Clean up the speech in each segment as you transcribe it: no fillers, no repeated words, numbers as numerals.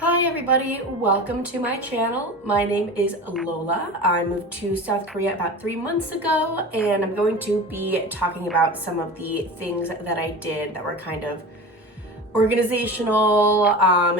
Hi everybody, welcome to my channel. My name is Lola. I moved to South Korea about 3 months ago, and I'm going to be talking about some of the things that I did that were kind of organizational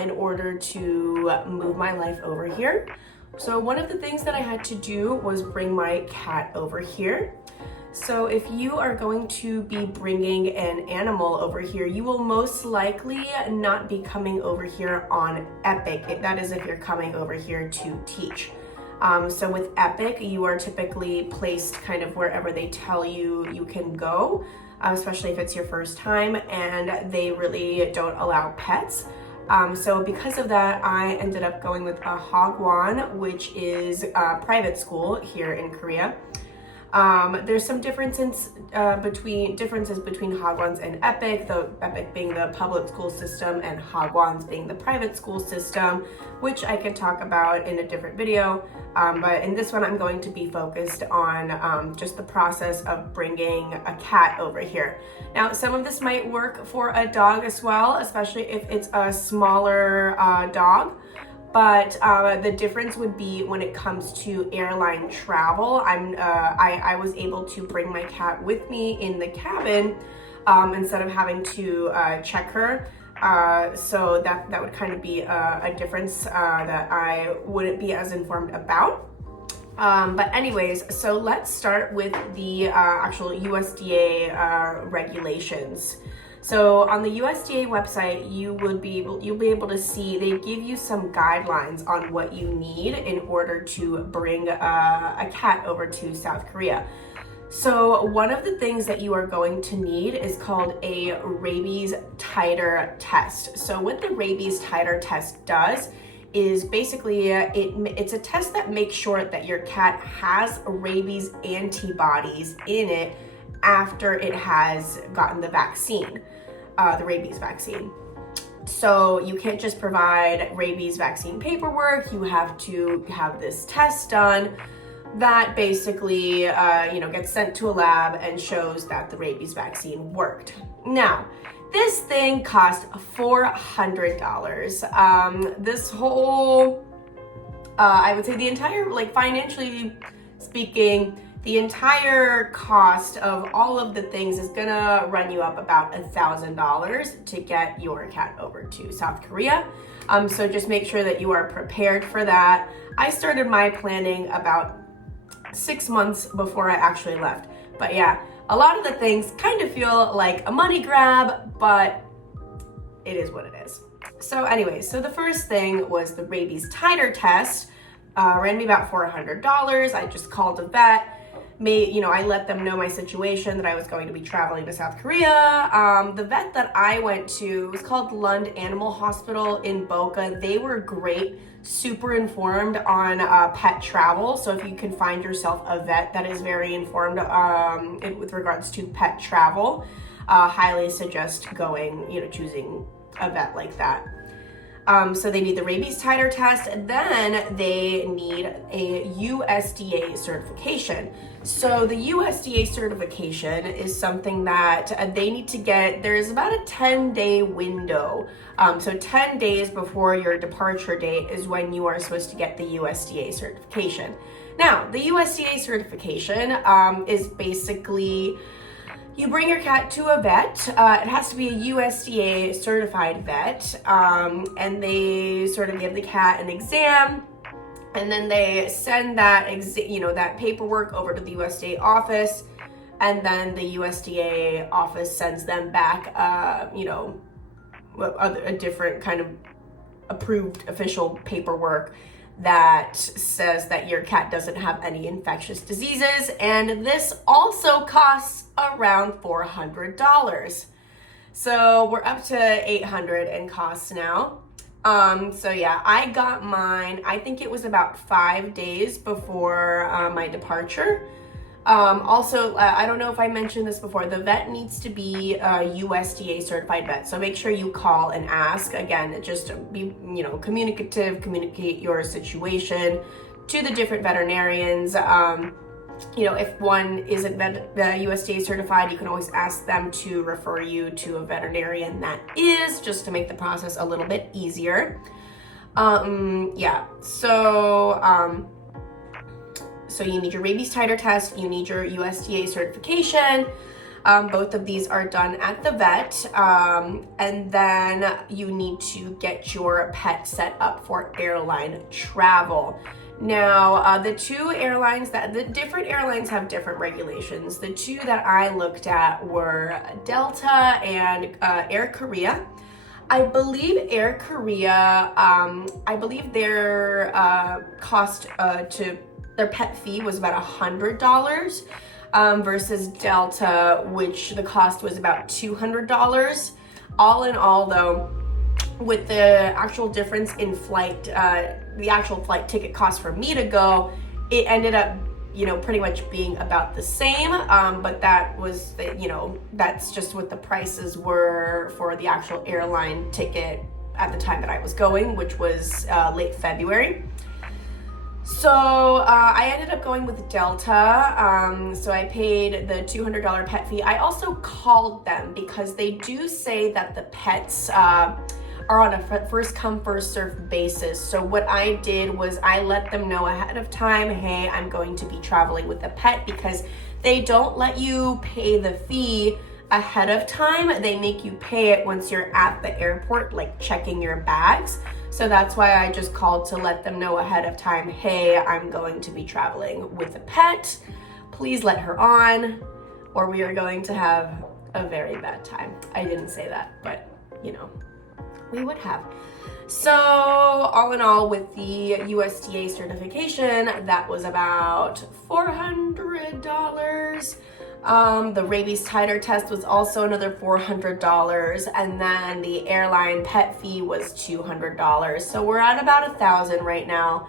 in order to move my life over here. So one of the things that I had to do was bring my cat over here. So if you are going to be bringing an animal over here, you will most likely not be coming over here on Epic. That is if you're coming over here to teach. So with Epic, you are typically placed kind of wherever they tell you you can go, especially if it's your first time, and they really don't allow pets. So because of that, I ended up going with a Hagwon, which is a private school here in Korea. There's some differences between Hagwons and Epic, the Epic being the public school system and Hagwons being the private school system, which I could talk about in a different video. But in this one, I'm going to be focused on just the process of bringing a cat over here. Now, some of this might work for a dog as well, especially if it's a smaller dog. But the difference would be when it comes to airline travel. I was able to bring my cat with me in the cabin instead of having to check her. So that would kind of be a difference that I wouldn't be as informed about. But anyways, so let's start with the actual USDA regulations. So on the USDA website, you'll be able to see, they give you some guidelines on what you need in order to bring a cat over to South Korea. So one of the things that you are going to need is called a rabies titer test. So what the rabies titer test does is basically it's a test that makes sure that your cat has rabies antibodies in it after it has gotten the vaccine, the rabies vaccine. So you can't just provide rabies vaccine paperwork. You have to have this test done that basically gets sent to a lab and shows that the rabies vaccine worked. Now, this thing cost $400. This whole, I would say the entire, financially speaking, the entire cost of all of the things is gonna run you up about $1,000 to get your cat over to South Korea. So just make sure that you are prepared for that. I started my planning about 6 months before I actually left. But yeah, a lot of the things kind of feel like a money grab, but it is what it is. So anyways, so the first thing was the rabies titer test. Ran me about $400. I just called a vet. I let them know my situation, that I was going to be traveling to South Korea. The vet that I went to was called Lund Animal Hospital in Boca. They were great, super informed on pet travel. So if you can find yourself a vet that is very informed with regards to pet travel, highly suggest going, choosing a vet like that. So they need the rabies titer test, and then they need a USDA certification. So the USDA certification is something that they need to get. There's about a 10-day window. So 10 days before your departure date is when you are supposed to get the USDA certification. Now, the USDA certification is basically, you bring your cat to a vet. It has to be a USDA certified vet, and they sort of give the cat an exam, and then they send that that paperwork over to the USDA office, and then the USDA office sends them back, a different kind of approved official paperwork that says that your cat doesn't have any infectious diseases, and this also costs around $400. So we're up to $800 in costs now. So yeah, I got mine, I think it was about 5 days before my departure. Also, I don't know if I mentioned this before, the vet needs to be a USDA certified vet. So make sure you call and ask. Again, just be, communicative, communicate your situation to the different veterinarians. If one isn't USDA certified, you can always ask them to refer you to a veterinarian that is, just to make the process a little bit easier. Yeah, so you need your rabies titer test, you need your USDA certification. Both of these are done at the vet, and then you need to get your pet set up for airline travel. Now, the different airlines have different regulations. The two that I looked at were Delta and Air Korea. I believe Air Korea, I believe their cost to their pet fee was about $100 versus Delta, which the cost was about $200. All in all, though, with the actual difference in flight, the actual flight ticket cost for me to go, it ended up, pretty much being about the same. But that was, that's just what the prices were for the actual airline ticket at the time that I was going, which was late February. So I ended up going with Delta, so I paid the $200 pet fee. I also called them because they do say that the pets are on a first come, first serve basis. So what I did was I let them know ahead of time, hey, I'm going to be traveling with a pet, because they don't let you pay the fee ahead of time. They make you pay it once you're at the airport, like checking your bags. So that's why I just called to let them know ahead of time, hey, I'm going to be traveling with a pet. Please let her on, or we are going to have a very bad time. I didn't say that, but we would have. So all in all, with the USDA certification, that was about $400. The rabies titer test was also another $400, and then the airline pet fee was $200. So we're at about $1,000 right now.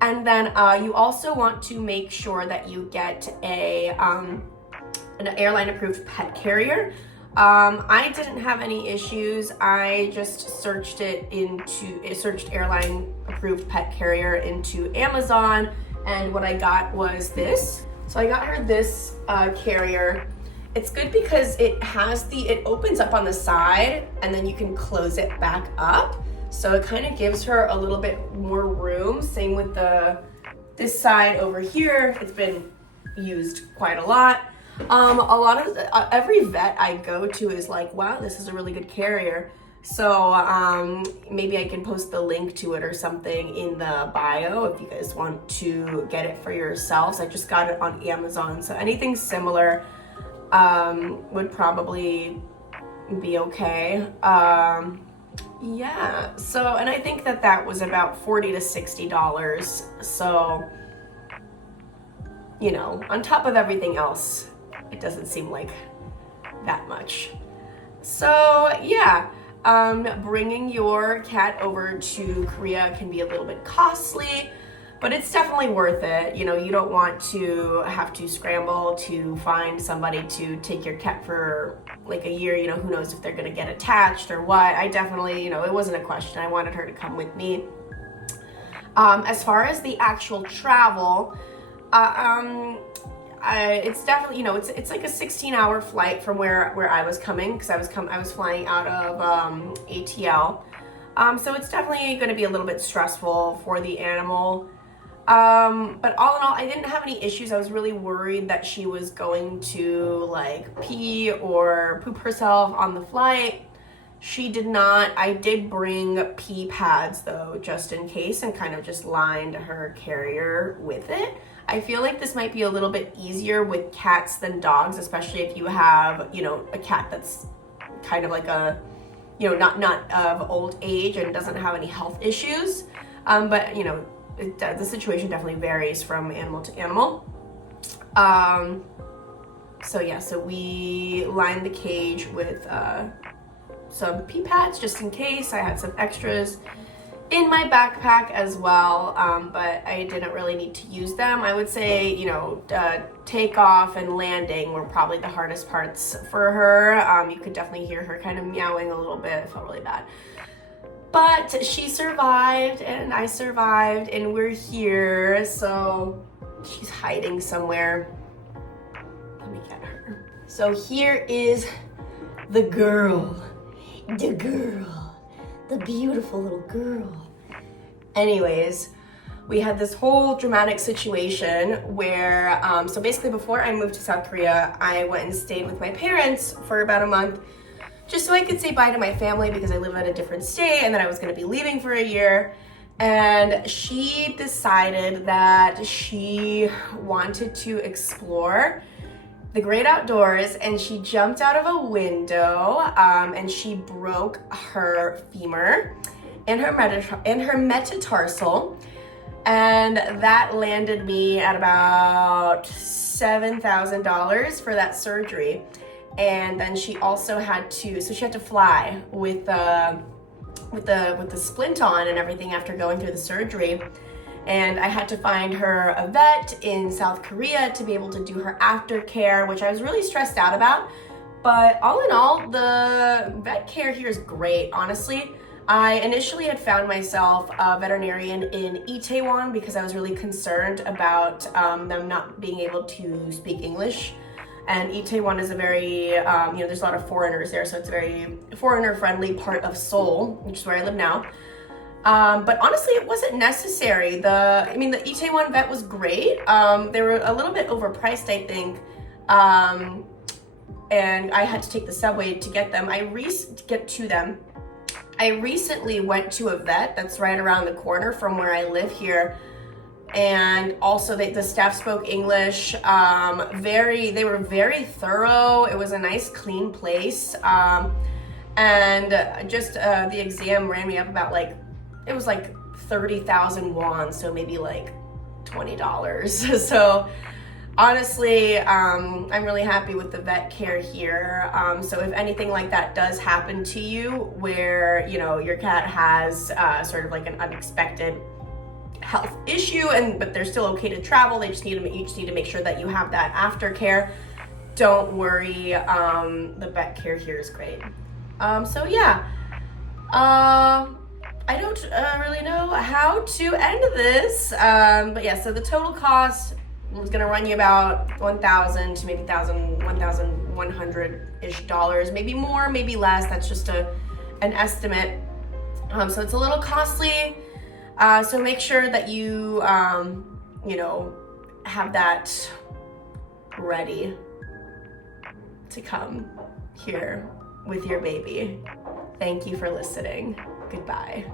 And then you also want to make sure that you get an airline approved pet carrier. I didn't have any issues. I just searched airline approved pet carrier into Amazon, and what I got was this. So I got her this carrier. It's good because it opens up on the side and then you can close it back up. So it kind of gives her a little bit more room. Same with this side over here. It's been used quite a lot. Every vet I go to is like, wow, this is a really good carrier. So maybe I can post the link to it or something in the bio if you guys want to get it for yourselves. I just got it on Amazon, so anything similar would probably be okay. Yeah, so, and I think that was about $40 to $60. So, on top of everything else, it doesn't seem like that much. So yeah, bringing your cat over to Korea can be a little bit costly, but it's definitely worth it. You don't want to have to scramble to find somebody to take your cat for like a year. Who knows if they're gonna get attached or what. I definitely, it wasn't a question. I wanted her to come with me. As far as the actual travel, it's definitely, it's like a 16-hour flight from where I was coming, because I was flying out of ATL. So it's definitely going to be a little bit stressful for the animal. But all in all, I didn't have any issues. I was really worried that she was going to like pee or poop herself on the flight. She did not. I did bring pee pads though, just in case, and kind of just lined her carrier with it. I feel like this might be a little bit easier with cats than dogs, especially if you have, a cat that's kind of like a, not of old age and doesn't have any health issues. But, the situation definitely varies from animal to animal. So yeah, so we lined the cage with some pee pads just in case. I had some extras in my backpack as well, but I didn't really need to use them. I would say, takeoff and landing were probably the hardest parts for her. You could definitely hear her kind of meowing a little bit. It felt really bad. But she survived and I survived and we're here. So she's hiding somewhere. Let me get her. So here is the girl, the beautiful little girl. Anyways, we had this whole dramatic situation where, so basically before I moved to South Korea, I went and stayed with my parents for about a month just so I could say bye to my family because I live at a different state and then I was gonna be leaving for a year. And she decided that she wanted to explore the great outdoors, and she jumped out of a window and she broke her femur and her metatarsal. And that landed me at about $7,000 for that surgery. And then she also had to, so she had to fly with the splint on and everything after going through the surgery. And I had to find her a vet in South Korea to be able to do her aftercare, which I was really stressed out about. But all in all, the vet care here is great, honestly. I initially had found myself a veterinarian in Itaewon because I was really concerned about them not being able to speak English. And Itaewon is a very, there's a lot of foreigners there, so it's a very foreigner-friendly part of Seoul, which is where I live now. But honestly, it wasn't necessary. The Itaewon vet was great. They were a little bit overpriced, I think. And I had to take the subway to get them. Get to them. I recently went to a vet that's right around the corner from where I live here. And also the staff spoke English. They were very thorough. It was a nice, clean place. And just the exam ran me up about it was 30,000 won, so maybe $20. So honestly, I'm really happy with the vet care here. So if anything like that does happen to you, where your cat has sort of an unexpected health issue, but they're still okay to travel, you just need to make sure that you have that aftercare. Don't worry, the vet care here is great. So yeah, I don't really know how to end this, but yeah, so the total cost was gonna run you about $1,000 to maybe $1,100-ish dollars, maybe more, maybe less. That's just an estimate. So it's a little costly. So make sure that you, have that ready to come here with your baby. Thank you for listening. Goodbye.